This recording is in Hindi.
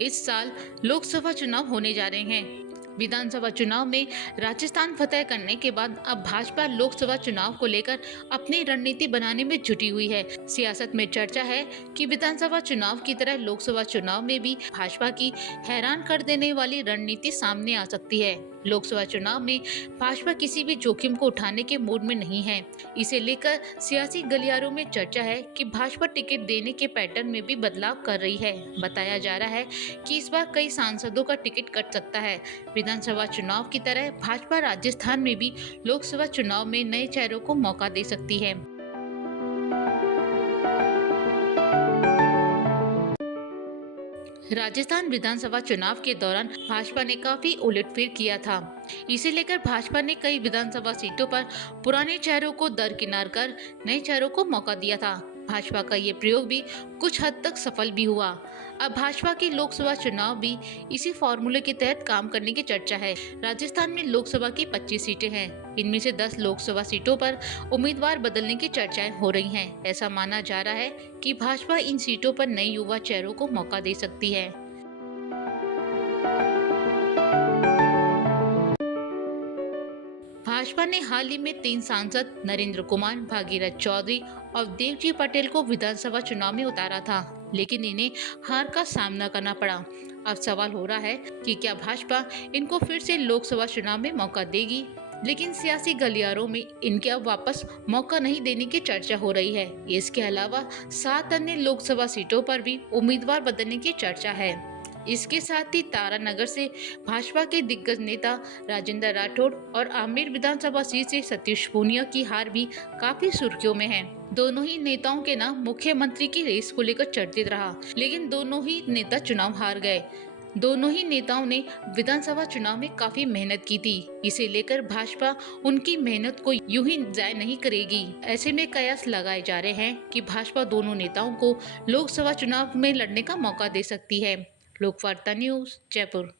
इस साल लोकसभा चुनाव होने जा रहे हैं। विधानसभा चुनाव में राजस्थान फतह करने के बाद अब भाजपा लोकसभा चुनाव को लेकर अपनी रणनीति बनाने में जुटी हुई है। सियासत में चर्चा है कि विधानसभा चुनाव की तरह लोकसभा चुनाव में भी भाजपा की हैरान कर देने वाली रणनीति सामने आ सकती है। लोकसभा चुनाव में भाजपा किसी भी जोखिम को उठाने के मूड में नहीं है। इसे लेकर सियासी गलियारों में चर्चा है कि भाजपा टिकट देने के पैटर्न में भी बदलाव कर रही है। बताया जा रहा है कि इस बार कई सांसदों का टिकट कट सकता है। विधानसभा चुनाव की तरह भाजपा राजस्थान में भी लोकसभा चुनाव में नए चेहरों को मौका दे सकती है। राजस्थान विधानसभा चुनाव के दौरान भाजपा ने काफी उलटफेर किया था। इसे लेकर भाजपा ने कई विधानसभा सीटों पर पुराने चेहरों को दरकिनार कर नए चेहरों को मौका दिया था। भाजपा का ये प्रयोग भी कुछ हद तक सफल भी हुआ। अब भाजपा की लोकसभा चुनाव भी इसी फॉर्मूले के तहत काम करने की चर्चा है। राजस्थान में लोकसभा की 25 सीटें हैं। इनमें से 10 लोकसभा सीटों पर उम्मीदवार बदलने की चर्चाएं हो रही हैं। ऐसा माना जा रहा है कि भाजपा इन सीटों पर नए युवा चेहरों को मौका दे सकती है। भाजपा ने हाल ही में 3 सांसद नरेंद्र कुमार, भागीरथ चौधरी और देवजी पटेल को विधानसभा चुनाव में उतारा था, लेकिन इन्हें हार का सामना करना पड़ा। अब सवाल हो रहा है कि क्या भाजपा इनको फिर से लोकसभा चुनाव में मौका देगी, लेकिन सियासी गलियारों में इनके अब वापस मौका नहीं देने की चर्चा हो रही है। इसके अलावा 7 अन्य लोकसभा सीटों पर भी उम्मीदवार बदलने की चर्चा है। इसके साथ ही तारानगर से भाजपा के दिग्गज नेता राजेंद्र राठौड़ और आमेर विधानसभा सीट से सतीश पूनिया की हार भी काफी सुर्खियों में है। दोनों ही नेताओं के नाम मुख्यमंत्री की रेस को लेकर चर्चित रहा, लेकिन दोनों ही नेता चुनाव हार गए। दोनों ही नेताओं ने विधानसभा चुनाव में काफी मेहनत की थी। इसे लेकर भाजपा उनकी मेहनत को यूं ही जाय नहीं करेगी। ऐसे में कयास लगाए जा रहे हैं कि भाजपा दोनों नेताओं को लोकसभा चुनाव में लड़ने का मौका दे सकती है। लोकवार्ता न्यूज, जयपुर।